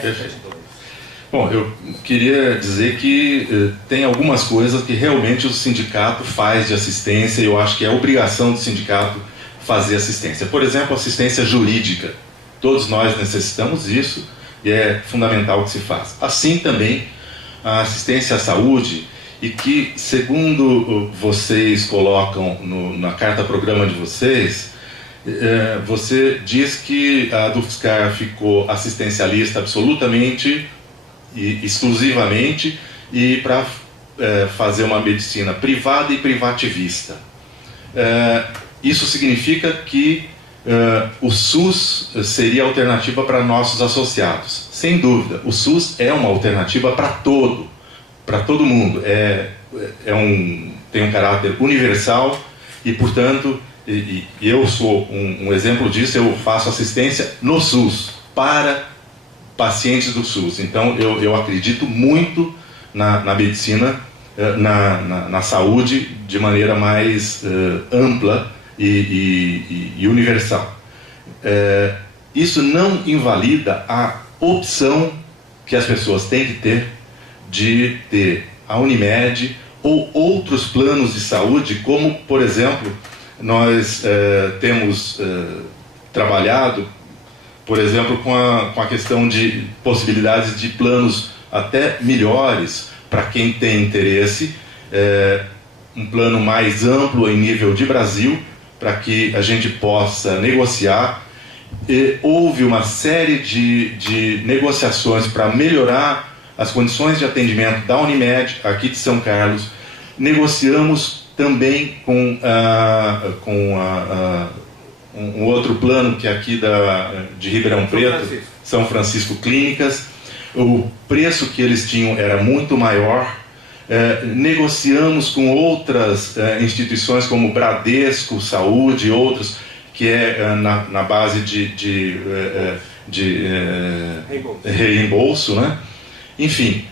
Perfeito. Bom, eu queria dizer que tem algumas coisas que realmente o sindicato faz de assistência e eu acho que é obrigação do sindicato fazer assistência. Por exemplo, assistência jurídica. Todos nós necessitamos disso e é fundamental que se faça. Assim também a assistência à saúde, e que, segundo vocês colocam na carta-programa de vocês, você diz que a Dufscar ficou assistencialista absolutamente e exclusivamente e para fazer uma medicina privada e privativista. Isso significa que o SUS seria alternativa para nossos associados. Sem dúvida, o SUS é uma alternativa para todo mundo. Tem um caráter universal e, portanto, eu sou um exemplo disso. Eu faço assistência no SUS, para pacientes do SUS. Então, eu acredito muito na medicina, na saúde, de maneira mais ampla e universal. Isso não invalida a opção que as pessoas têm que ter de ter a Unimed ou outros planos de saúde, como, por exemplo, nós temos trabalhado, por exemplo, com a questão de possibilidades de planos até melhores para quem tem interesse, um plano mais amplo em nível de Brasil, para que a gente possa negociar. Houve uma série de negociações para melhorar as condições de atendimento da Unimed, aqui de São Carlos. Negociamos também com um outro plano que é aqui de Ribeirão Preto, São Francisco Clínicas. O preço que eles tinham era muito maior. Negociamos com outras instituições como Bradesco Saúde e outros, que é na base de reembolso, né? Enfim,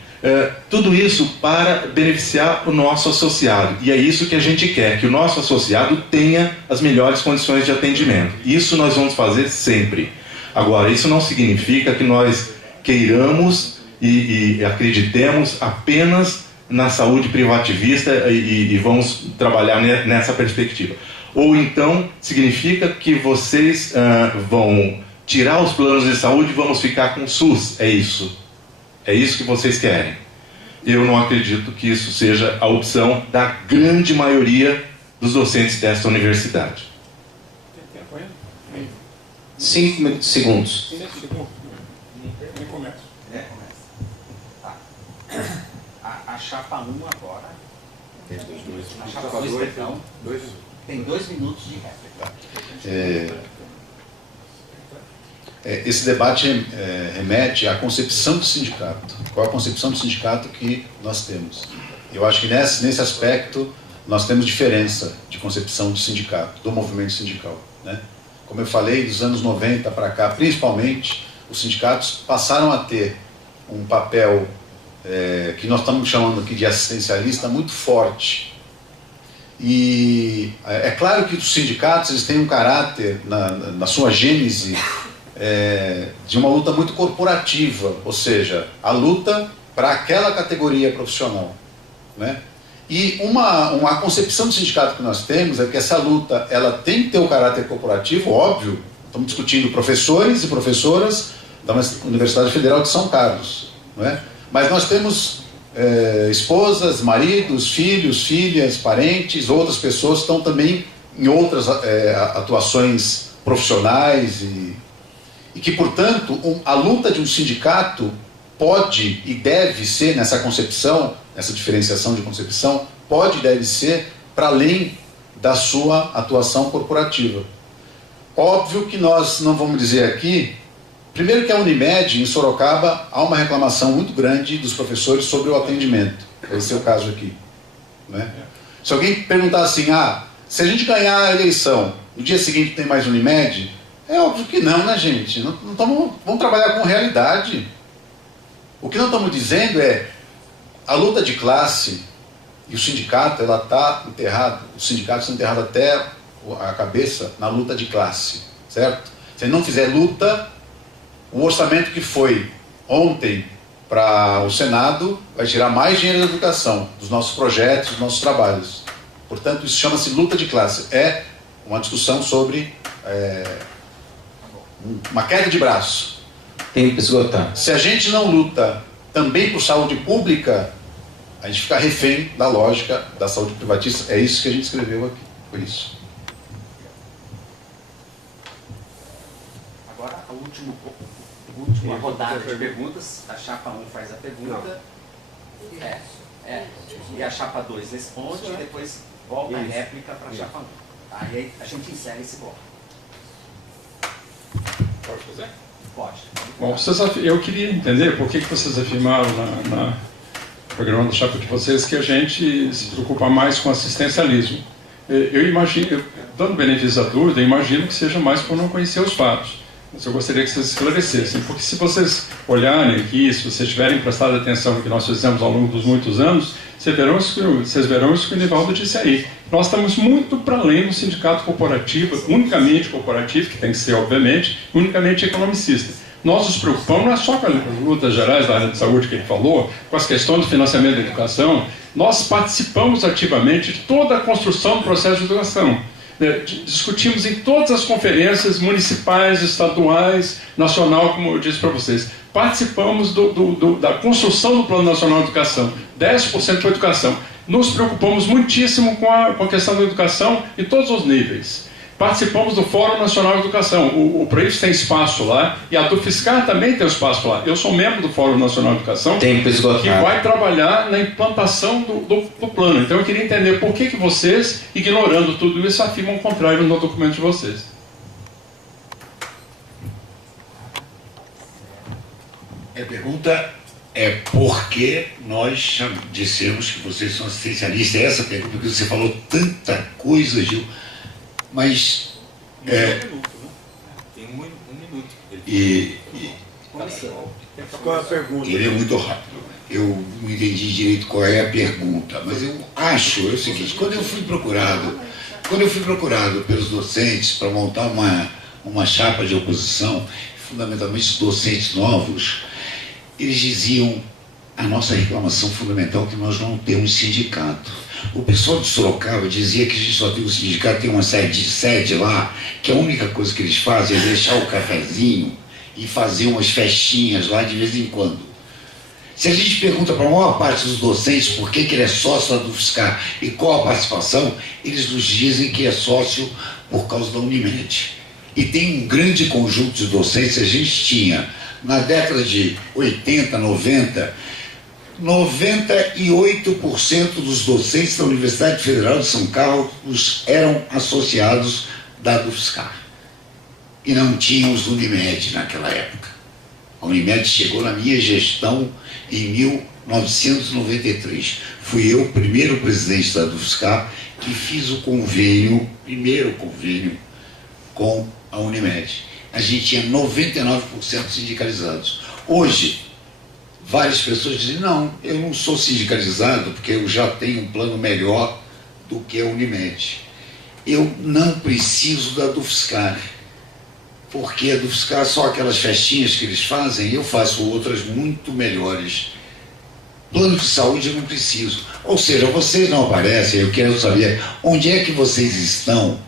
tudo isso para beneficiar o nosso associado. E é isso que a gente quer, que o nosso associado tenha as melhores condições de atendimento. Isso nós vamos fazer sempre. Agora, isso não significa que nós queiramos e acreditemos apenas na saúde privativista e vamos trabalhar nessa perspectiva. Ou então significa que vocês vão tirar os planos de saúde e vamos ficar com o SUS. É isso. É isso que vocês querem. Eu não acredito que isso seja a opção da grande maioria dos docentes desta universidade. 5 segundos. 5 segundos. Nem começa. A chapa 1 agora. A chapa 2, perdão. Tem 2 minutos de réplica. Esse debate remete à concepção do sindicato. Qual é a concepção do sindicato que nós temos? Eu acho que nesse aspecto nós temos diferença de concepção de sindicato, do movimento sindical, né? Como eu falei, dos anos 90 para cá, principalmente, os sindicatos passaram a ter um papel que nós estamos chamando aqui de assistencialista muito forte. E é claro que os sindicatos eles têm um caráter, na sua gênese, de uma luta muito corporativa, ou seja, a luta para aquela categoria profissional, né? E uma concepção do sindicato que nós temos é que essa luta ela tem que ter o caráter corporativo, óbvio. Estamos discutindo professores e professoras da Universidade Federal de São Carlos, não é? Mas nós temos esposas, maridos, filhos, filhas, parentes, outras pessoas que estão também em outras atuações profissionais e que, portanto, a luta de um sindicato pode e deve ser, nessa concepção, nessa diferenciação de concepção, pode e deve ser para além da sua atuação corporativa. Óbvio que nós não vamos dizer aqui, primeiro que a Unimed, em Sorocaba, há uma reclamação muito grande dos professores sobre o atendimento. Esse é o caso aqui, né? Se alguém perguntar assim, se a gente ganhar a eleição, no dia seguinte tem mais Unimed, é óbvio que não, né, gente? Vamos trabalhar com realidade. O que nós estamos dizendo é a luta de classe e o sindicato, ela está enterrado, os sindicatos estão enterrados até a cabeça na luta de classe, certo? Se não fizer luta, o orçamento que foi ontem para o Senado vai tirar mais dinheiro da educação, dos nossos projetos, dos nossos trabalhos. Portanto, isso chama-se luta de classe. É uma discussão sobre uma queda de braço. Tempo esgotado. Se a gente não luta também por saúde pública, a gente fica refém da lógica da saúde privatista. É isso que a gente escreveu aqui. Por isso. Agora, a última rodada de perguntas. A chapa 1 faz a pergunta. E a chapa 2 responde e depois volta a réplica para a chapa 1. Aí a gente encerra esse bloco. Pode fazer? Pode. Bom, eu queria entender por que vocês afirmaram no programa da chapa de vocês que a gente se preocupa mais com assistencialismo. Eu imagino, dando benefício à dúvida, eu imagino que seja mais por não conhecer os fatos. Mas eu gostaria que vocês esclarecessem, porque se vocês olharem aqui, se vocês tiverem prestado atenção no que nós fizemos ao longo dos muitos anos, vocês verão isso que o Nivaldo disse aí. Nós estamos muito para além do sindicato corporativo, unicamente corporativo, que tem que ser, obviamente, unicamente economicista. Nós nos preocupamos não é só com as lutas gerais da área de saúde que ele falou, com as questões do financiamento da educação. Nós participamos ativamente de toda a construção do processo de educação. Discutimos em todas as conferências municipais, estaduais, nacional, como eu disse para vocês. Participamos da construção do Plano Nacional de Educação, 10% para a educação. Nos preocupamos muitíssimo com a questão da educação em todos os níveis. Participamos do Fórum Nacional de Educação. O PROIF tem espaço lá e a Dufscar também tem espaço lá. Eu sou membro do Fórum Nacional de Educação, Tempo esgotado. que vai trabalhar na implantação do plano. Então eu queria entender por que vocês, ignorando tudo isso, afirmam o contrário no documento de vocês. A pergunta é por que nós dissemos que vocês são assistencialistas. É essa pergunta, porque você falou tanta coisa, Gil, mas... Tem um minuto. Qual é a pergunta? Ele é muito rápido. Eu não entendi direito qual é a pergunta, mas eu acho o seguinte: quando eu fui procurado pelos docentes para montar uma chapa de oposição, fundamentalmente docentes novos, eles diziam: a nossa reclamação fundamental é que nós não temos sindicato. O pessoal de Sorocaba dizia que a gente só tem um sindicato, tem uma sede lá, que a única coisa que eles fazem é deixar o cafezinho e fazer umas festinhas lá de vez em quando. Se a gente pergunta para a maior parte dos docentes por que ele é sócio da Dufscar e qual a participação, eles nos dizem que é sócio por causa da Unimed. E tem um grande conjunto de docentes. A gente tinha, na década de 80, 90, 98% dos docentes da Universidade Federal de São Carlos eram associados da Dufscar. E não tínhamos Unimed naquela época. A Unimed chegou na minha gestão em 1993. Fui eu o primeiro presidente da Dufscar que fiz o primeiro convênio com a Unimed. A gente tinha 99% sindicalizados. Hoje, várias pessoas dizem: não, eu não sou sindicalizado porque eu já tenho um plano melhor do que a Unimed. Eu não preciso da Dufscar, porque a Dufscar, só aquelas festinhas que eles fazem, eu faço outras muito melhores. Plano de saúde eu não preciso. Ou seja, vocês não aparecem. Eu quero saber onde é que vocês estão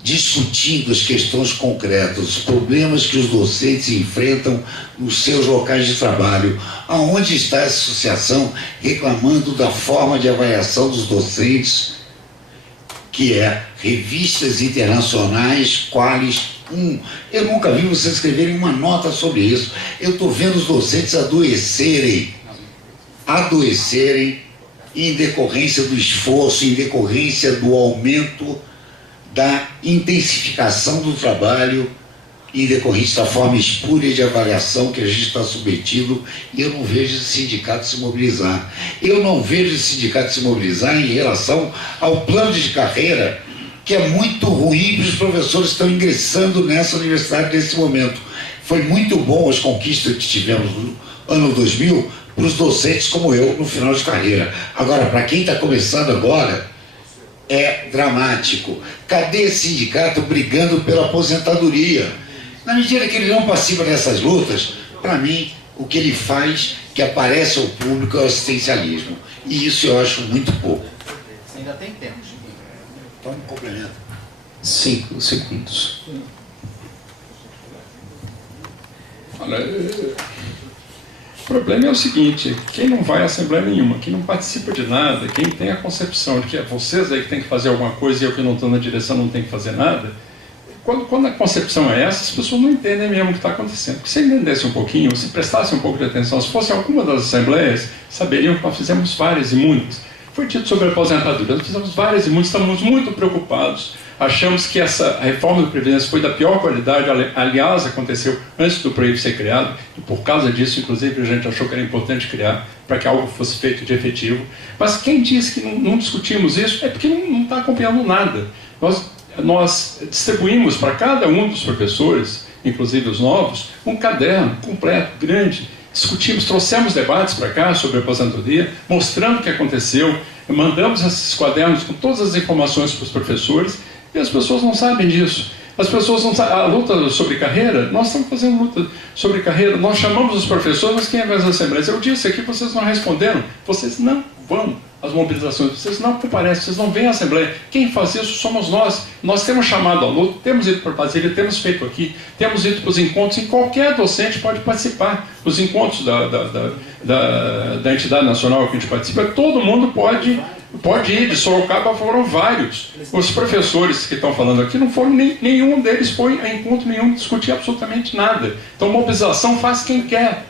discutindo as questões concretas, os problemas que os docentes enfrentam nos seus locais de trabalho. Aonde está essa associação reclamando da forma de avaliação dos docentes, que é revistas internacionais, quais eu nunca vi vocês escreverem uma nota sobre isso. Eu estou vendo os docentes adoecerem em decorrência do esforço, em decorrência do aumento da intensificação do trabalho, em decorrência da forma espúria de avaliação que a gente está submetido, e eu não vejo esse sindicato se mobilizar. Eu não vejo esse sindicato se mobilizar em relação ao plano de carreira, que é muito ruim para os professores que estão ingressando nessa universidade nesse momento. Foi muito bom as conquistas que tivemos no ano 2000 para os docentes como eu no final de carreira. Agora, para quem está começando agora, é dramático. Cadê esse sindicato brigando pela aposentadoria? Na medida que ele não participa dessas lutas, para mim, o que ele faz que aparece ao público é o assistencialismo. E isso eu acho muito pouco. Você ainda tem tempo, Chiquinho. Então, me complementa. 5 segundos. Olha, o problema é o seguinte: quem não vai a assembleia nenhuma, quem não participa de nada, quem tem a concepção de que é vocês aí que tem que fazer alguma coisa e eu que não estou na direção não tenho que fazer nada, quando a concepção é essa, as pessoas não entendem mesmo o que está acontecendo. Porque se entendesse um pouquinho, se prestasse um pouco de atenção, se fosse alguma das assembleias, saberiam que nós fizemos várias e muitas. Foi dito sobre a aposentadoria, nós fizemos várias e muitas, estamos muito preocupados. Achamos que essa reforma da Previdência foi da pior qualidade, aliás, aconteceu antes do PROIF ser criado, e por causa disso, inclusive, a gente achou que era importante criar, para que algo fosse feito de efetivo. Mas quem diz que não discutimos isso é porque não está acompanhando nada. Nós distribuímos para cada um dos professores, inclusive os novos, um caderno completo, grande. Discutimos, trouxemos debates para cá sobre a aposentadoria, mostrando o que aconteceu, mandamos esses cadernos com todas as informações para os professores, e as pessoas não sabem disso. As pessoas não sabem. A luta sobre carreira, nós estamos fazendo luta sobre carreira, nós chamamos os professores, mas quem é das assembleias? Eu disse aqui, vocês não responderam, vocês não vão às mobilizações, vocês não comparecem, vocês não vêm à assembleia. Quem faz isso somos nós. Nós temos chamado a luta, temos ido para Brasília, temos feito aqui, temos ido para os encontros, e qualquer docente pode participar. Os encontros da entidade nacional que a gente participa, todo mundo pode ir. De Sorocaba foram vários. Os professores que estão falando aqui, não foram nenhum deles foi a encontro nenhum discutir absolutamente nada. Então, mobilização faz quem quer.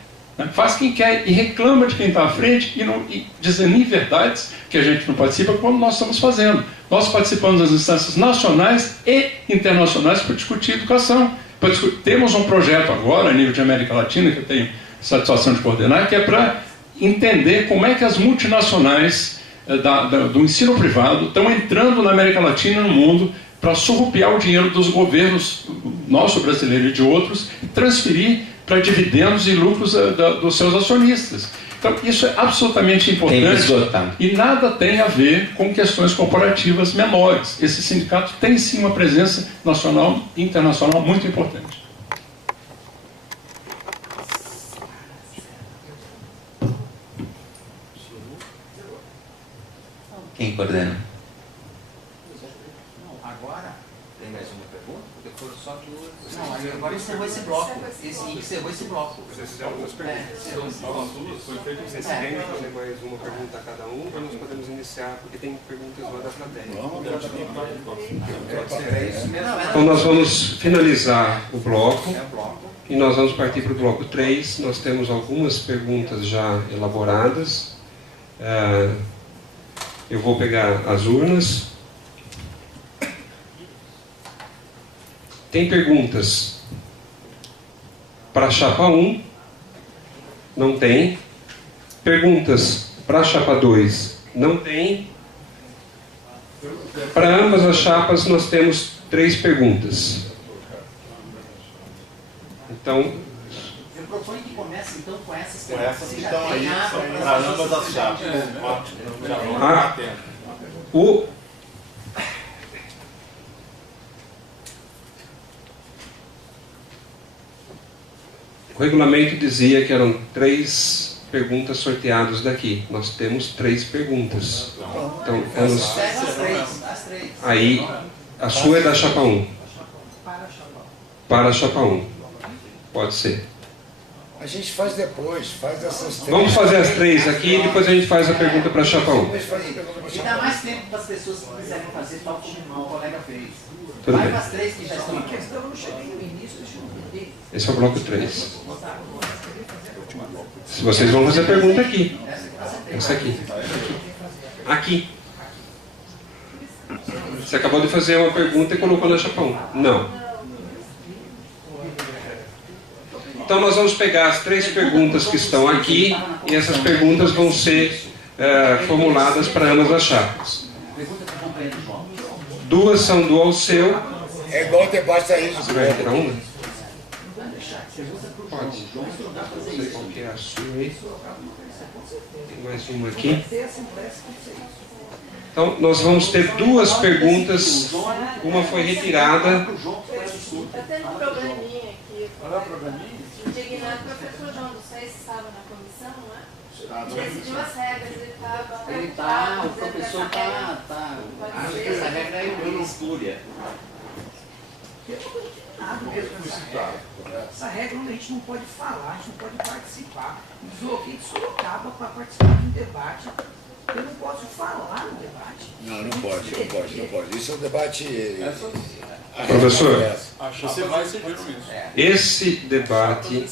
Faz quem quer e reclama de quem está à frente e dizendo verdades que a gente não participa, como nós estamos fazendo. Nós participamos das instâncias nacionais e internacionais para discutir educação. Temos um projeto agora, a nível de América Latina, que eu tenho satisfação de coordenar, que é para entender como é que as multinacionais do ensino privado estão entrando na América Latina e no mundo para surrupiar o dinheiro dos governos, nosso brasileiro e de outros, e transferir para dividendos e lucros dos seus acionistas. Então, isso é absolutamente importante e nada tem a ver com questões corporativas menores. Esse sindicato tem sim uma presença nacional e internacional muito importante. Quem coordena? Não, agora tem mais uma pergunta? Porque foram só duas. Não, agora encerrou esse bloco. Encerrou esse bloco. Vocês fizeram algumas perguntas. Foi feito vocês querem fazer mais uma pergunta a cada um, ou nós podemos iniciar, porque tem perguntas lá da plateia. Então nós vamos finalizar o bloco e nós vamos partir para o bloco 3. Nós temos algumas perguntas já elaboradas. Eu vou pegar as urnas. Tem perguntas para a chapa 1? Não tem. Perguntas para a chapa 2? Não tem. Para ambas as chapas nós temos 3 perguntas. Então, eu proponho que comece então com essas que estão aí, para ambas as chapas. O regulamento dizia que eram 3 perguntas sorteadas daqui. Nós temos 3 perguntas. Então, aí, a sua é da chapa 1. Para a chapa 1. Pode ser. A gente faz depois, faz essas 3. Vamos fazer as 3 aqui e depois a gente faz a pergunta para a chapa 1. E dá mais tempo para as pessoas que quiserem fazer, tal como o colega fez. Tudo Vai bem. para as 3 que já estão aqui. Eu não cheguei no início, deixa eu entender. Esse é o bloco 3. Se vocês vão fazer a pergunta aqui. Essa aqui. Aqui. Você acabou de fazer uma pergunta e colocou na chapa 1. Não. Então nós vamos pegar as 3 perguntas que estão aqui e essas perguntas vão ser formuladas para ambas as chapas. 2 são do Alceu. É igual o debate aí. Você vai retirar uma? Pode. Não sei qual que é a sua aí. Tem mais uma aqui. Então, nós vamos ter 2 perguntas. Uma foi retirada. Está tendo um probleminha aqui. Indignado professor estava na comissão, não é? Decidiu as regras, ele estava... Ele está, o professor está... Acho que essa regra é uma injúria. Eu não entendo nada mesmo dessa regra. Essa regra onde a gente não pode falar, a gente não pode participar. Me desloquei de Sorocaba para participar de um debate. Eu não posso falar no debate. Não pode. Isso é um debate... Professor, Você vai seguir isso. esse debate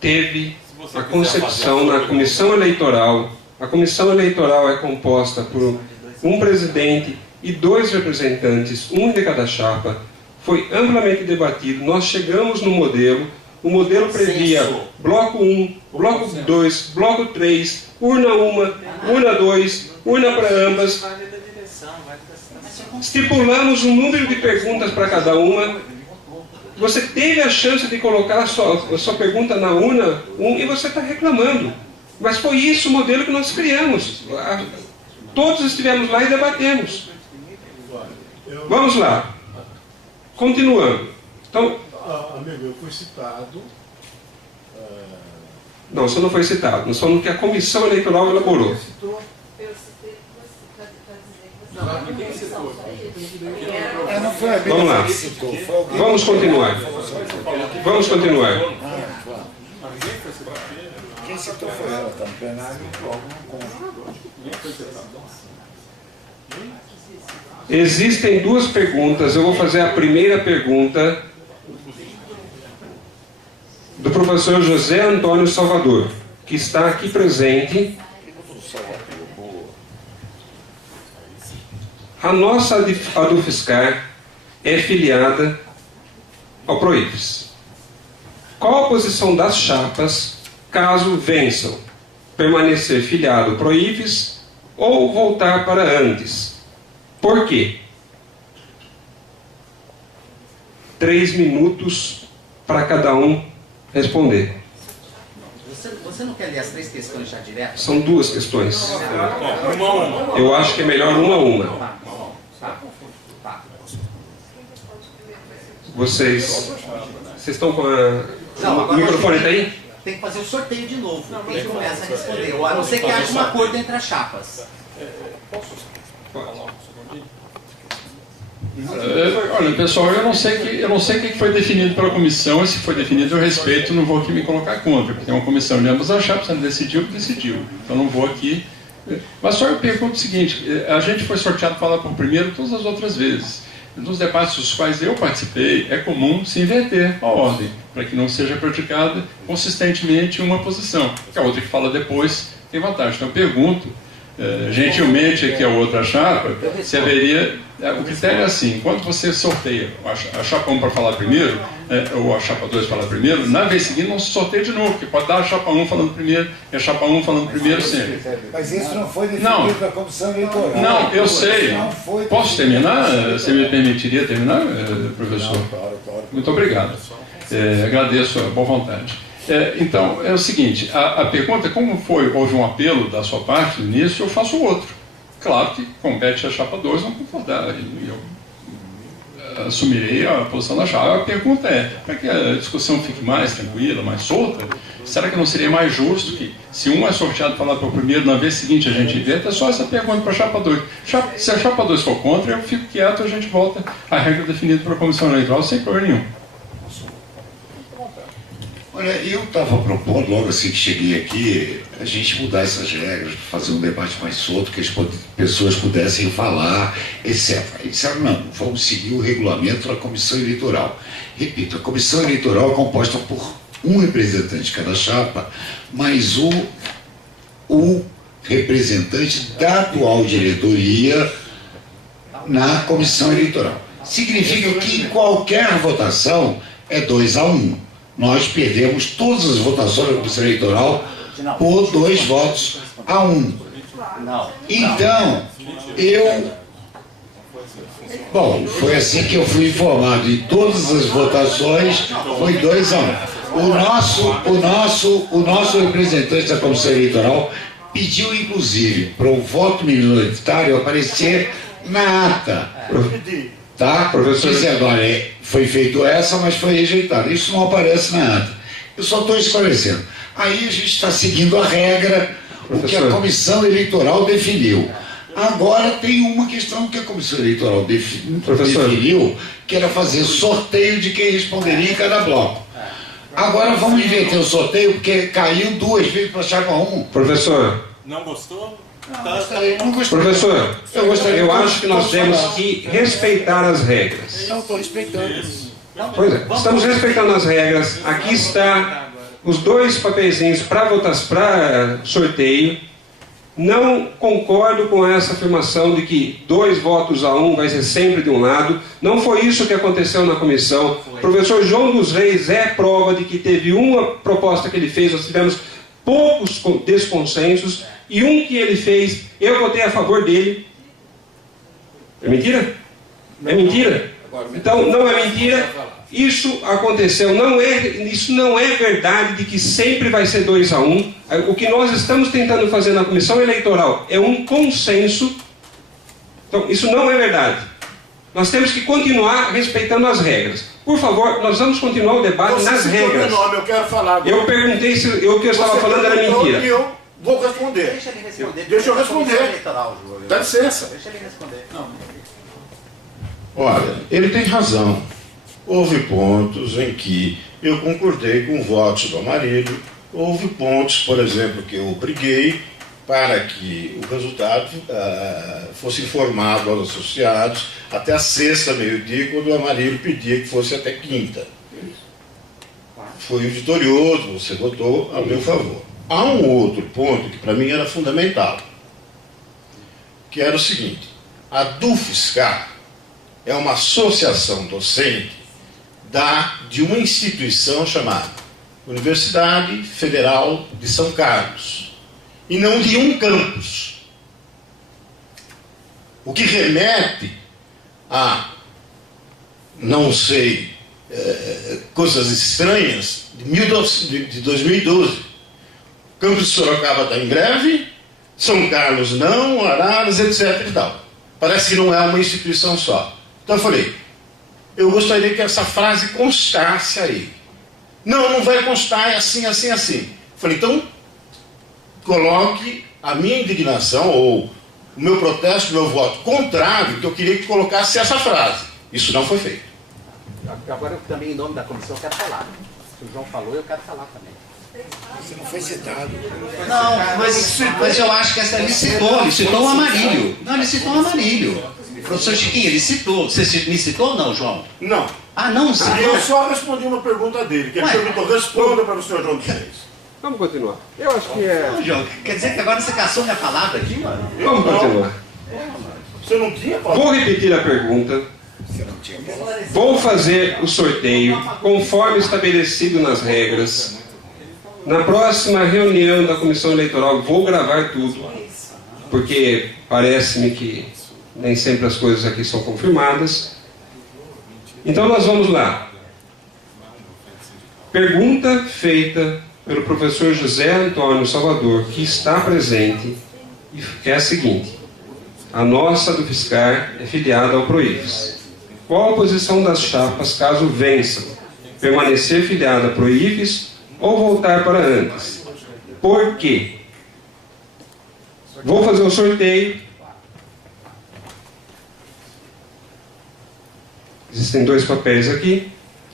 teve a concepção na comissão eleitoral. A comissão eleitoral é composta por um presidente e 2 representantes, um de cada chapa. Foi amplamente debatido. Nós chegamos no modelo. O modelo previa bloco 1, bloco 2, bloco 3, urna 1, urna 2, urna para ambas. Estipulamos um número de perguntas para cada uma. Você teve a chance de colocar a sua pergunta na urna 1 e você está reclamando. Mas foi isso o modelo que nós criamos. Todos estivemos lá e debatemos. Vamos lá. Continuando. Então, amigo, eu fui citado. Não, você não foi citado. Nós falamos que a comissão eleitoral elaborou. Eu citei você para dizer que você... Não, ninguém citou. Não foi a Vamos lá. que citou, foi alguém. Vamos continuar. Vamos continuar. Quem citou foi ela, está no plenário, logo não conta. Existem 2 perguntas. Eu vou fazer a primeira pergunta do professor José Antônio Salvador, que está aqui presente. A nossa ADUFSCar é filiada ao PROIFES. Qual a posição das chapas caso vençam? Permanecer filiado ao PROIFES ou voltar para antes? Por quê? 3 minutos para cada um responder. Você não quer ler as 3 questões já direto? São 2 questões. Eu acho que é melhor uma a uma. Vocês estão com o microfone está aí? Tem que fazer o sorteio de novo. Quem começa a responder? Ou a não ser que haja um acordo entre as chapas. Olha, pessoal, eu não sei o que foi definido pela comissão, e se foi definido eu respeito, não vou aqui me colocar contra, porque tem uma comissão de ambas as chapas, ele decidiu. Então não vou aqui. Mas só eu pergunto o seguinte, a gente foi sorteado para falar por primeiro todas as outras vezes. Nos debates dos quais eu participei, é comum se inverter a ordem, para que não seja praticada consistentemente uma posição, que a outra que fala depois tem vantagem. Então eu pergunto, gentilmente aqui a outra chapa, se haveria... O critério é assim, enquanto você sorteia a chapa 1 para falar primeiro, ou a chapa 2 falar primeiro, na vez seguinte não se sorteia de novo, porque pode dar a chapa 1 falando primeiro e a chapa 1 falando primeiro sempre. Mas isso não foi definido pela comissão eleitoral. Não, eu sei. Posso terminar? Você me permitiria terminar, professor? Claro. Muito obrigado. Agradeço a boa vontade. Então, é o seguinte, a pergunta é como houve um apelo da sua parte no início, eu faço outro. Claro que compete a chapa 2 não concordar, e eu assumirei a posição da chapa. A pergunta é, para que a discussão fique mais tranquila, mais solta, será que não seria mais justo que, se um é sorteado para falar para o primeiro, na vez seguinte a gente inventa, é só essa pergunta para a chapa 2. Se a chapa 2 for contra, eu fico quieto e a gente volta à regra definida pela comissão eleitoral sem problema nenhum. Olha, eu estava propondo, logo assim que cheguei aqui, a gente mudar essas regras, fazer um debate mais solto, que as pessoas pudessem falar, etc. Eles disseram, não, vamos seguir o regulamento da comissão eleitoral. Repito, a comissão eleitoral é composta por um representante de cada chapa, mais o representante da atual diretoria na comissão eleitoral. Significa que em qualquer votação é 2-1. Nós perdemos todas as votações da comissão eleitoral por 2 votos a 1. Então, bom, foi assim que eu fui informado. Em todas as votações foi 2-1. O nosso representante da comissão eleitoral pediu, inclusive, para o voto minoritário aparecer na ata. Tá? Professor, dizendo, olha, foi feito essa, mas foi rejeitado. Isso não aparece na ata. Eu só estou esclarecendo. Aí a gente está seguindo a regra, o que a Professor. comissão eleitoral definiu. Agora tem uma questão que a comissão eleitoral Professor. definiu, que era fazer sorteio de quem responderia em cada bloco. Agora vamos inverter o sorteio, porque caiu 2 vezes para a chapa 1. Professor, Não gostou? Não gostei. professor, Eu gostaria eu que acho que nós todos temos falassem. que respeitar as regras. Não, estou respeitando. Pois é, estamos respeitando as regras. Aqui está os 2 papeizinhos para sorteio. Não concordo com essa afirmação de que 2 votos a 1 vai ser sempre de um lado. Não foi isso que aconteceu na comissão. O professor João dos Reis é prova de que teve uma proposta que ele fez, nós tivemos poucos desconsensos, e um que ele fez, eu votei a favor dele. É mentira? É mentira? Então, não é mentira. Isso aconteceu. Isso não é verdade de que sempre vai ser 2 a 1. O que nós estamos tentando fazer na comissão eleitoral é um consenso. Então, isso não é verdade. Nós temos que continuar respeitando as regras. Por favor, nós vamos continuar o debate nas regras. Meu nome, eu quero falar agora. Eu perguntei se o que eu estava falando era mentira. E eu vou responder. Deixa ele responder. Deixa eu responder. Eleitoral, Júlio. Dá licença. Deixa ele responder. Olha, ele tem razão. Houve pontos em que eu concordei com votos do Amarillo, houve pontos, por exemplo, que eu briguei para que o resultado fosse informado aos associados até a sexta, meio-dia, quando o Amarillo pedia que fosse até quinta. Foi vitorioso, você votou a meu favor. Há um outro ponto que para mim era fundamental, que era o seguinte: a DUFSCar é uma associação docente de uma instituição chamada Universidade Federal de São Carlos, e não de um campus. O que remete a, não sei, coisas estranhas de 2012. O campus de Sorocaba está em greve, São Carlos não, Araras, etc. e tal. Parece que não é uma instituição só. Então eu falei, eu gostaria que essa frase constasse aí. Não vai constar, é assim, assim, assim. Falei, então, coloque a minha indignação, ou o meu protesto, o meu voto contrário, que eu queria que colocasse essa frase. Isso não foi feito. Agora eu também, em nome da comissão, quero falar. Se o João falou, eu quero falar também. Você não foi citado. Não, mas eu acho que essa ele citou o Amarillo. Não, ele citou o Amarillo. Professor Chiquinho, ele citou. Você me citou ou não, João? Não. Ah, não, citou? Eu só respondi uma pergunta dele, que ele perguntou, responda para o senhor João dos Reis. Vamos continuar. Eu acho que é... Não, João, quer dizer que agora você caçou minha palavra aqui, mano? Vamos continuar. Você não tinha falado? Vou repetir a pergunta. Vou fazer o sorteio conforme estabelecido nas regras. Na próxima reunião da comissão eleitoral vou gravar tudo, porque parece-me que nem sempre as coisas aqui são confirmadas. Então nós vamos lá. Pergunta feita pelo professor José Antônio Salvador, que está presente, é a seguinte: a nossa do FSCar é filiada ao PROIFES. Qual a posição das chapas caso vençam? Permanecer filiada ao PROIFES ou voltar para antes? Por quê? Vou fazer o sorteio. Existem 2 papéis aqui.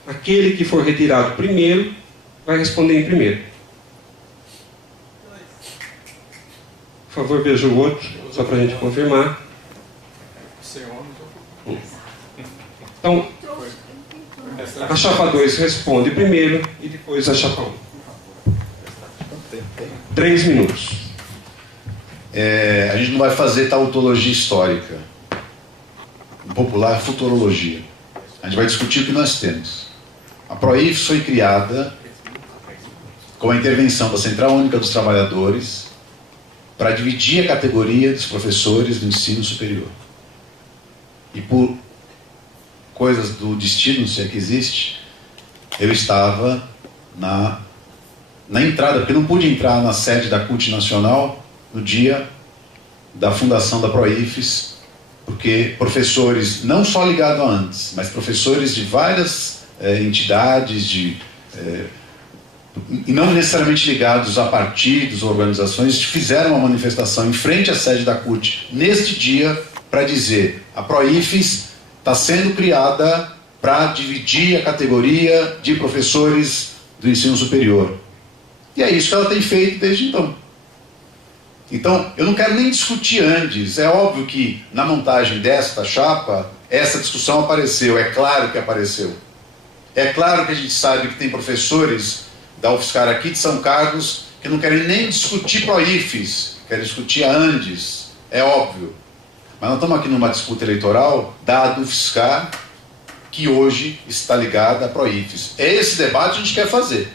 Aquele que for retirado primeiro vai responder em primeiro. Por favor, veja o outro, só para a gente confirmar. Então, a chapa 2 responde primeiro e depois a chapa 1. 3 minutos. A gente não vai fazer tautologia histórica. Em popular, futurologia. A gente vai discutir o que nós temos. A PROIFES foi criada com a intervenção da Central Única dos Trabalhadores para dividir a categoria dos professores do ensino superior. E por coisas do destino, se é que existe, eu estava na entrada, porque não pude entrar na sede da CUT Nacional no dia da fundação da PROIFES, porque professores, não só ligados a antes, mas professores de várias entidades, e não necessariamente ligados a partidos ou organizações, fizeram uma manifestação em frente à sede da CUT neste dia para dizer: a PROIFES está sendo criada para dividir a categoria de professores do ensino superior. E é isso que ela tem feito desde então. Então, eu não quero nem discutir antes. É óbvio que na montagem desta chapa, essa discussão apareceu. É claro que apareceu. É claro que a gente sabe que tem professores da UFSCar aqui de São Carlos que não querem nem discutir PROIFES, querem discutir a Andes. É óbvio. Mas nós estamos aqui numa disputa eleitoral da UFSCar, que hoje está ligada à PROIFES. É esse debate que a gente quer fazer.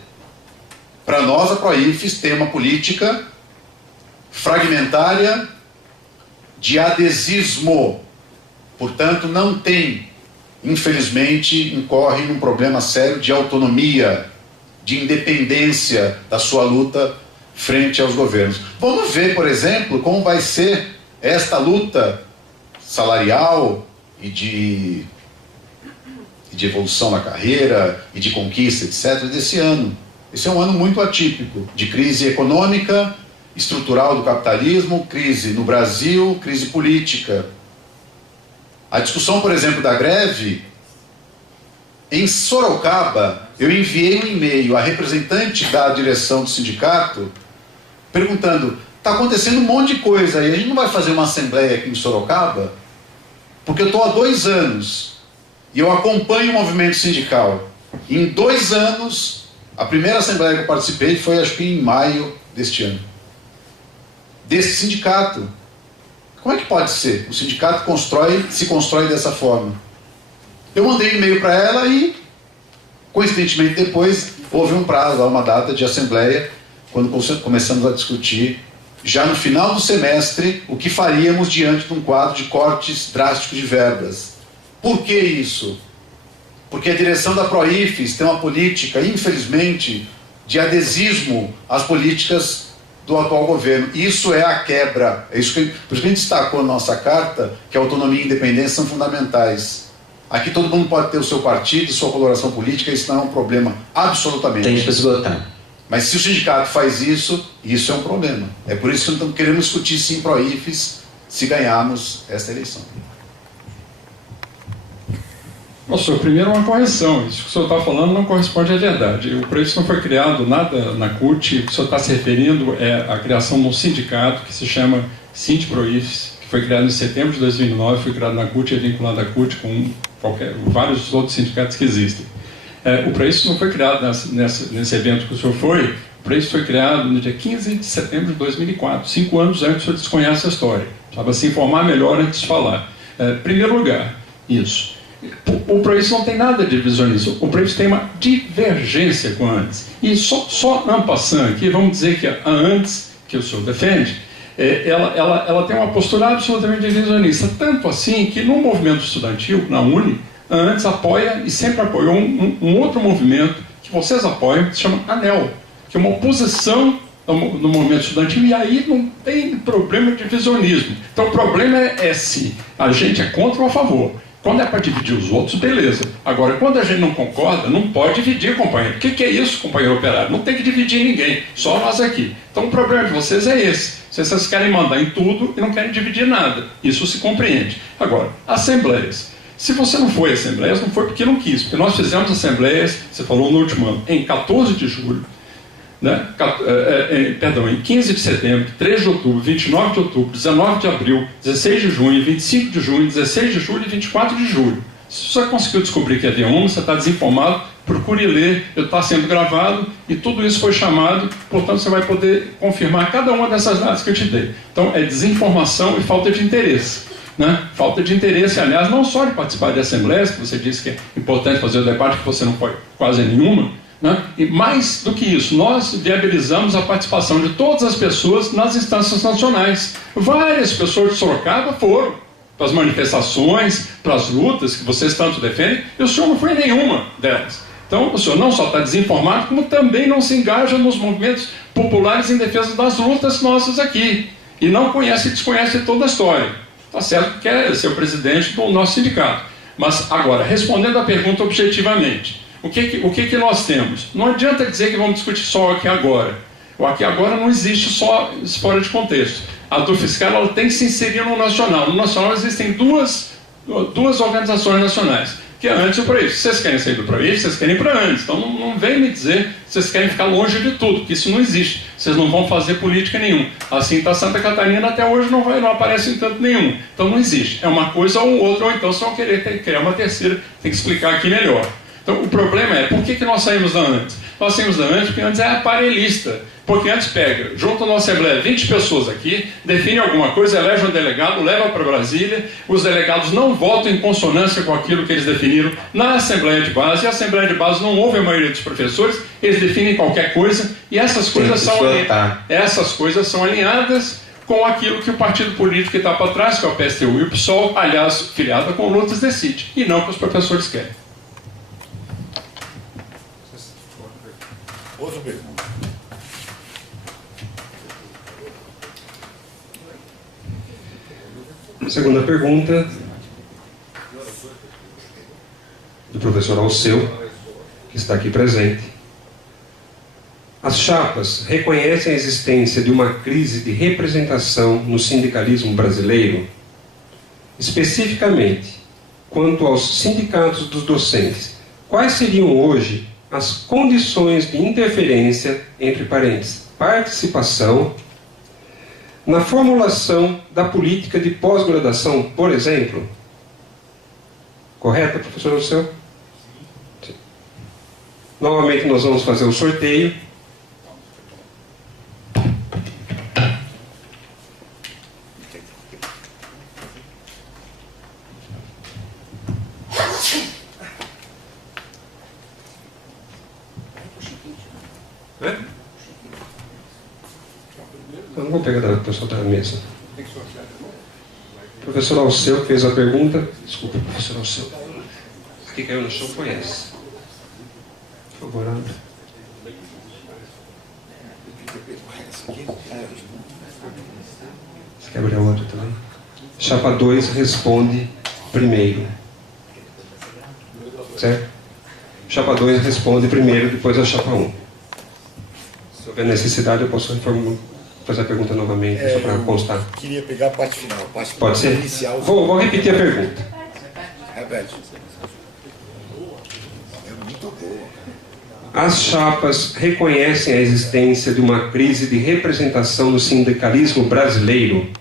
Para nós, a PROIFES tem uma política fragmentária de adesismo. Portanto, não tem, infelizmente, incorre num problema sério de autonomia, de independência da sua luta frente aos governos. Vamos ver, por exemplo, como vai ser esta luta salarial e de evolução na carreira e de conquista, etc., desse ano. Esse é um ano muito atípico, de crise econômica, estrutural do capitalismo, crise no Brasil, crise política. A discussão, por exemplo, da greve, em Sorocaba, eu enviei um e-mail à representante da direção do sindicato, perguntando: está acontecendo um monte de coisa aí, a gente não vai fazer uma assembleia aqui em Sorocaba? Porque eu estou há 2 anos e eu acompanho o movimento sindical. Em 2 anos, a primeira assembleia que eu participei foi, acho que em maio deste ano. Desse sindicato. Como é que pode ser? O sindicato se constrói dessa forma. Eu mandei um e-mail para ela e, coincidentemente depois, houve um prazo, uma data de assembleia, quando começamos a discutir, já no final do semestre, o que faríamos diante de um quadro de cortes drásticos de verbas. Por que isso? Porque a direção da PROIFES tem uma política, infelizmente, de adesismo às políticas do atual governo. Isso é a quebra. Por isso que a gente destacou na nossa carta que a autonomia e a independência são fundamentais. Aqui todo mundo pode ter o seu partido, sua coloração política, isso não é um problema, absolutamente. Tem que esgotar. Mas se o sindicato faz isso, isso é um problema. É por isso que nós queremos discutir sim PROIFES se ganharmos esta eleição. Professor, primeiro uma correção. Isso que o senhor está falando não corresponde à verdade. O PROIFES não foi criado nada na CUT. O que o senhor está se referindo é a criação de um sindicato que se chama Sindproifes, que foi criado em setembro de 2009, foi criado na CUT e é vinculado à CUT com vários outros sindicatos que existem. O PROIFES não foi criado nesse evento que o senhor foi. O PROIFES foi criado no dia 15 de setembro de 2004. 5 anos antes, o senhor desconhece a história. Precisava se informar melhor antes de falar. Primeiro lugar, isso. O PROIFES não tem nada de divisionismo. O PROIFES tem uma divergência com a Andes. E só en passant aqui, vamos dizer que a Andes, que o senhor defende, ela tem uma postura absolutamente divisionista. Tanto assim que no movimento estudantil, na UNE, a Andes apoia e sempre apoiou um outro movimento que vocês apoiam, que se chama ANEL, que é uma oposição no movimento estudantil, e aí não tem problema de divisionismo. Então o problema é se a gente é contra ou a favor. Quando é para dividir os outros, beleza. Agora, quando a gente não concorda, não pode dividir, companheiro. O que é isso, companheiro operário? Não tem que dividir ninguém, só nós aqui. Então o problema de vocês é esse. Vocês querem mandar em tudo e não querem dividir nada. Isso se compreende. Agora, assembleias. Se você não foi a assembleias, não foi porque não quis. Porque nós fizemos assembleias, você falou no último ano, em 14 de julho, né? Em 15 de setembro, 3 de outubro, 29 de outubro, 19 de abril, 16 de junho, 25 de junho, 16 de julho e 24 de julho. Se você conseguiu descobrir que havia você está desinformado, procure ler, está sendo gravado e tudo isso foi chamado, portanto você vai poder confirmar cada uma dessas datas que eu te dei. Então é desinformação e falta de interesse. Né? Falta de interesse, aliás, não só de participar de assembleias, que você disse que é importante fazer o debate, que você não foi quase nenhuma, né? E mais do que isso, nós viabilizamos a participação de todas as pessoas nas instâncias nacionais. Várias pessoas de Sorocaba foram para as manifestações, para as lutas que vocês tanto defendem, e o senhor não foi em nenhuma delas. Então, o senhor não só está desinformado, como também não se engaja nos movimentos populares em defesa das lutas nossas aqui. E não conhece e desconhece toda a história. Está certo que quer ser o presidente do nosso sindicato. Mas, agora, respondendo à pergunta objetivamente, O que nós temos? Não adianta dizer que vamos discutir só o aqui agora. O aqui agora não existe só fora de contexto. A dor fiscal ela tem que se inserir no nacional. No nacional existem duas organizações nacionais, que é antes e o PROIF. Se vocês querem sair do PROIF, vocês querem ir para antes. Então não vem me dizer que vocês querem ficar longe de tudo, porque isso não existe. Vocês não vão fazer política nenhuma. Assim está Santa Catarina, até hoje não aparece em tanto nenhum. Então não existe. É uma coisa ou outra, ou então se vão querer criar uma terceira, tem que explicar aqui melhor. Então o problema é, por que nós saímos da antes? Nós saímos da antes porque antes é aparelhista. Porque antes pega, junto na Assembleia 20 pessoas aqui, define alguma coisa, elege um delegado, leva para Brasília, os delegados não votam em consonância com aquilo que eles definiram na Assembleia de Base, e a Assembleia de Base não ouve a maioria dos professores, eles definem qualquer coisa, e essas coisas são alinhadas com aquilo que o partido político que está para trás, que é o PSTU e o PSOL, aliás, filiado com o Lutas, decide, e não o que os professores querem. Outra pergunta. Segunda pergunta, do professor Alceu, que está aqui presente. As chapas reconhecem a existência de uma crise de representação no sindicalismo brasileiro? Especificamente, quanto aos sindicatos dos docentes, quais seriam hoje as condições de interferência, entre parênteses, participação, na formulação da política de pós-graduação, por exemplo? Correto, professor Alceu? Sim. Novamente nós vamos fazer o sorteio. Eu não vou pegar da pessoa da mesa. O professor Alceu fez a pergunta. Desculpa, professor Alceu. O que caiu no chão foi essa. Por favor, abre. Você quer abrir a outra também? Chapa 2 responde primeiro. Certo? Chapa 2 responde primeiro, depois a chapa 1. Se houver necessidade, eu posso fazer a pergunta novamente, só para constar. Queria pegar a parte final, a parte Pode ser? inicial. Vou repetir a pergunta. Repete. É muito boa. As chapas reconhecem a existência de uma crise de representação no sindicalismo brasileiro,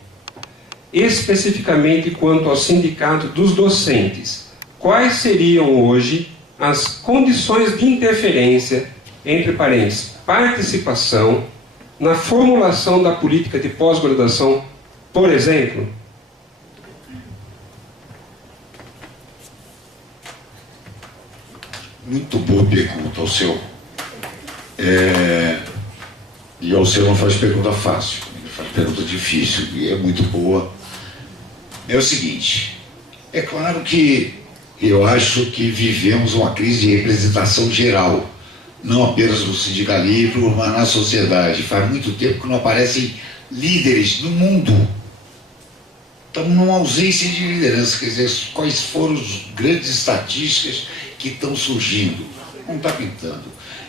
especificamente quanto ao sindicato dos docentes. Quais seriam hoje as condições de interferência, entre parênteses, participação, na formulação da política de pós-graduação, por exemplo? Muito boa pergunta, Alceu. E Alceu não faz pergunta fácil, ele faz pergunta difícil, e é muito boa. É o seguinte, é claro que eu acho que vivemos uma crise de representação geral, não apenas no sindicalismo, mas na sociedade. Faz muito tempo que não aparecem líderes no mundo. Estamos numa ausência de liderança. Quer dizer, quais foram as grandes estatísticas que estão surgindo? Não está pintando.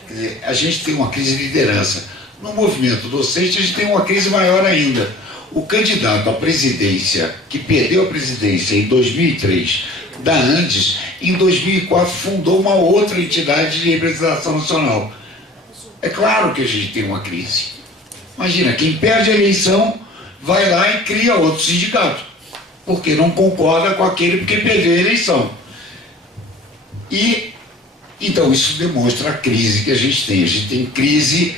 Quer dizer, a gente tem uma crise de liderança. No movimento docente, a gente tem uma crise maior ainda. O candidato à presidência, que perdeu a presidência em 2003, da Andes, em 2004 fundou uma outra entidade de representação nacional. É claro que a gente tem uma crise. Imagina, quem perde a eleição vai lá e cria outro sindicato, porque não concorda com aquele que perdeu a eleição. E então isso demonstra a crise que a gente tem. A gente tem crise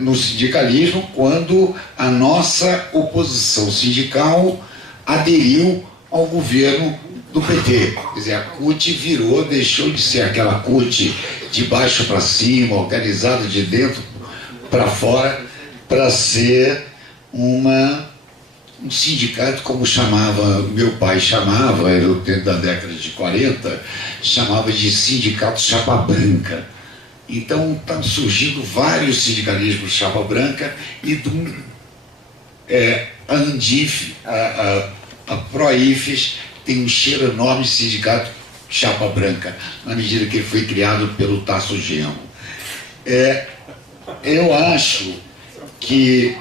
no sindicalismo quando a nossa oposição sindical aderiu ao governo do PT. Quer dizer, a CUT deixou de ser aquela CUT de baixo para cima, organizada de dentro para fora, para ser um sindicato, como meu pai chamava, era dentro da década de 40, chamava de sindicato chapa branca. Então estão surgindo vários sindicalismos chapa branca e a Andif, a ProIFES tem um cheiro enorme de sindicato chapa branca, na medida que ele foi criado pelo Tasso Genro. Eu acho que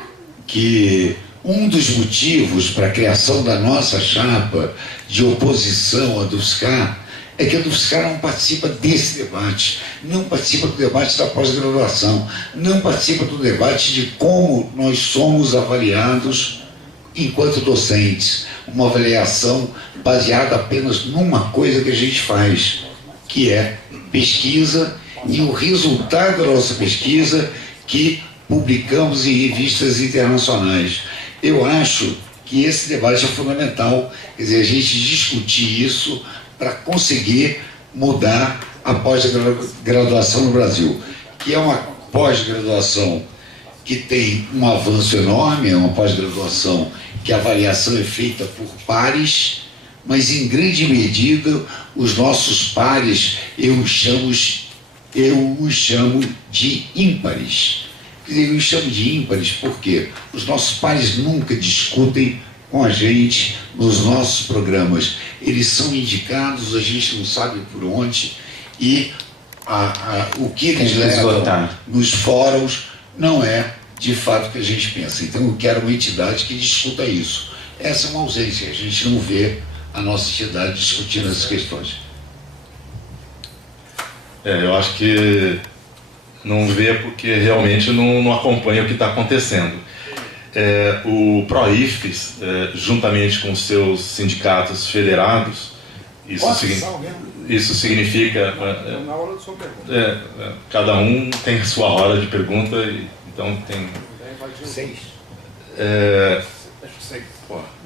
um dos motivos para a criação da nossa chapa de oposição à DUFSCar é que a DUFSCar não participa desse debate, não participa do debate da pós-graduação, não participa do debate de como nós somos avaliados enquanto docentes, uma avaliação baseada apenas numa coisa que a gente faz, que é pesquisa, e o resultado da nossa pesquisa que publicamos em revistas internacionais. Eu acho que esse debate é fundamental, quer dizer, a gente discutir isso para conseguir mudar a pós-graduação no Brasil, que é uma pós-graduação que tem um avanço enorme, é uma pós-graduação que a avaliação é feita por pares, mas em grande medida os nossos pares eu os chamo de ímpares. Quer dizer, eu os chamo de ímpares porque os nossos pares nunca discutem com a gente nos nossos programas. Eles são indicados, a gente não sabe por onde, e o que eles levam nos fóruns não é de fato o que a gente pensa. Então eu quero uma entidade que discuta isso. Essa é uma ausência, a gente não vê a nossa entidade discutindo essas questões. Eu acho que não vê porque realmente não acompanha o que está acontecendo. O PROIFES, juntamente com seus sindicatos federados, isso significa... Na hora da sua pergunta. Cada um tem a sua hora de pergunta, então tem... 6.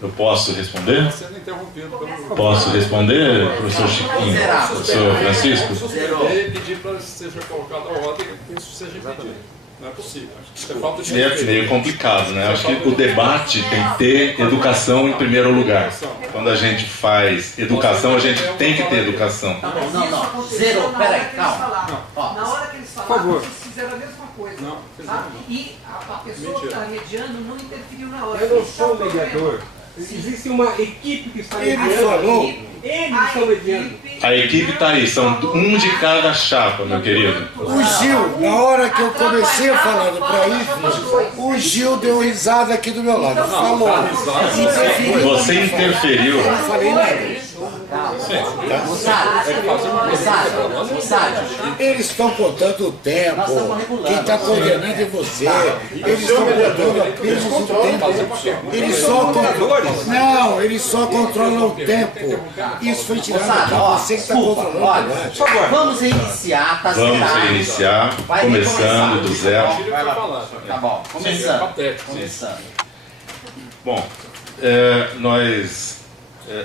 Eu posso responder? Está sendo interrompido pelo... Posso responder, professor Chiquinho? Professor Francisco? Eu pedir para que seja colocado a ordem que isso seja impedido. Não é possível. Isso é falta de É meio complicado, né? Acho que o debate tem que ter educação em primeiro lugar. Quando a gente faz educação, a gente tem que ter educação. Não. Zero. Peraí, calma. Na hora que eles falaram, vocês fizeram a mesma coisa. Tá? E a pessoa que está mediando não interferiu na hora. Eu não sou o mediador. Existe uma equipe que está mediando. Ele falou. Eles estão mediando. A equipe está aí, são um de cada chapa, meu querido. O Gil, na hora que eu comecei a falar do PROIFES, o Gil deu risada aqui do meu lado. Falou. Você interferiu. Eu não falei nada. Eles estão contando o tempo. Quem está coordenando é você. Eles estão contando apenas o tempo. Eles só controlam o tempo. Isso foi tirado de você que está controlando o debate. Vamos reiniciar, tá Vamos reiniciar, começando do zero. Tá bom, começando. Bom,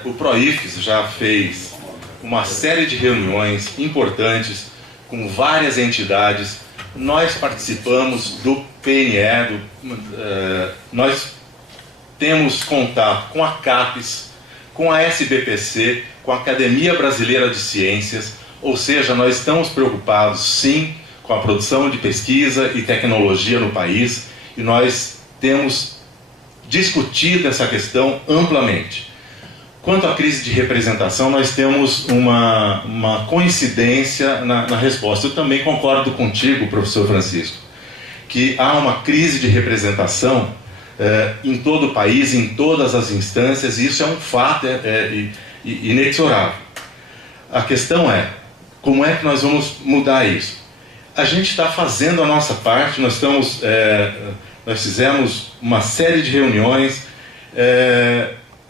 o PROIFES já fez uma série de reuniões importantes com várias entidades. Nós participamos do PNE, nós temos contato com a CAPES, com a SBPC, com a Academia Brasileira de Ciências, ou seja, nós estamos preocupados sim com a produção de pesquisa e tecnologia no país e nós temos discutido essa questão amplamente. Quanto à crise de representação, nós temos uma coincidência na resposta. Eu também concordo contigo, professor Francisco, que há uma crise de representação em todo o país, em todas as instâncias, e isso é um fato inexorável. A questão é, como é que nós vamos mudar isso? A gente está fazendo a nossa parte, nós fizemos uma série de reuniões,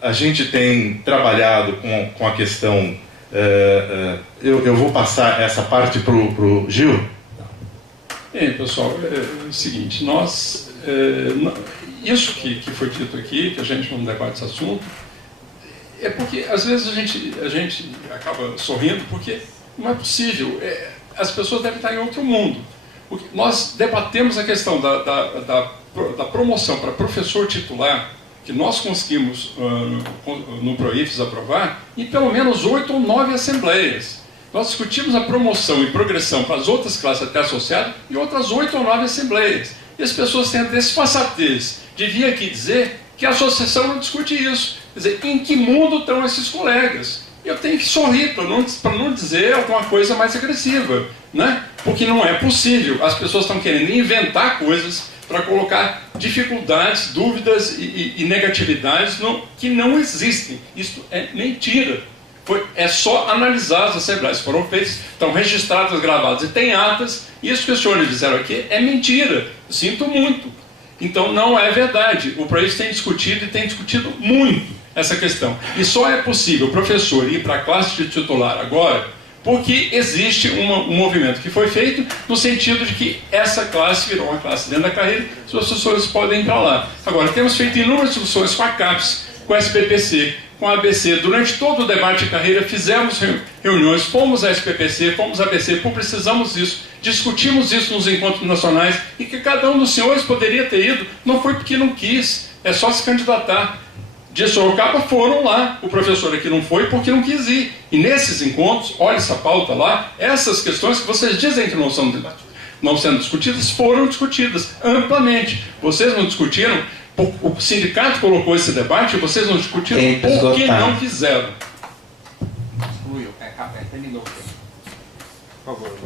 a gente tem trabalhado com a questão... eu vou passar essa parte para o Gil. Bem, pessoal, é o seguinte, isso que foi dito aqui, que a gente não debate esse assunto, é porque às vezes a gente acaba sorrindo porque não é possível. As pessoas devem estar em outro mundo. Porque nós debatemos a questão da promoção para professor titular, que nós conseguimos no PROIFES aprovar, em pelo menos 8 ou 9 assembleias. Nós discutimos a promoção e progressão para as outras classes até associadas em outras 8 ou 9 assembleias. E as pessoas têm a desfaçatez de vir aqui dizer que a associação não discute isso. Quer dizer, em que mundo estão esses colegas? eu tenho que sorrir para não dizer alguma coisa mais agressiva, né? Porque não é possível. As pessoas estão querendo inventar coisas para colocar dificuldades, dúvidas e negatividades que não existem. Isso é mentira. É só analisar as assembleias que foram feitas, estão registradas, gravadas e tem atas. Isso que os senhores disseram aqui é mentira. Sinto muito. Então não é verdade. O país tem discutido e tem discutido muito essa questão. E só é possível o professor ir para a classe de titular agora porque existe um movimento que foi feito no sentido de que essa classe virou uma classe dentro da carreira, os professores podem ir para lá. Agora, temos feito inúmeras discussões com a CAPES, com a SPPC, com a ABC. Durante todo o debate de carreira, fizemos reuniões, fomos à SPPC, fomos à ABC, publicizamos isso, discutimos isso nos encontros nacionais, e que cada um dos senhores poderia ter ido, não foi porque não quis, é só se candidatar. De Sorocaba foram lá, o professor aqui não foi porque não quis ir. E nesses encontros, olha essa pauta lá, essas questões que vocês dizem que não sendo discutidas, foram discutidas amplamente. Vocês não discutiram, o sindicato colocou esse debate, vocês não discutiram porque não fizeram. Excluiu, terminou. Por favor.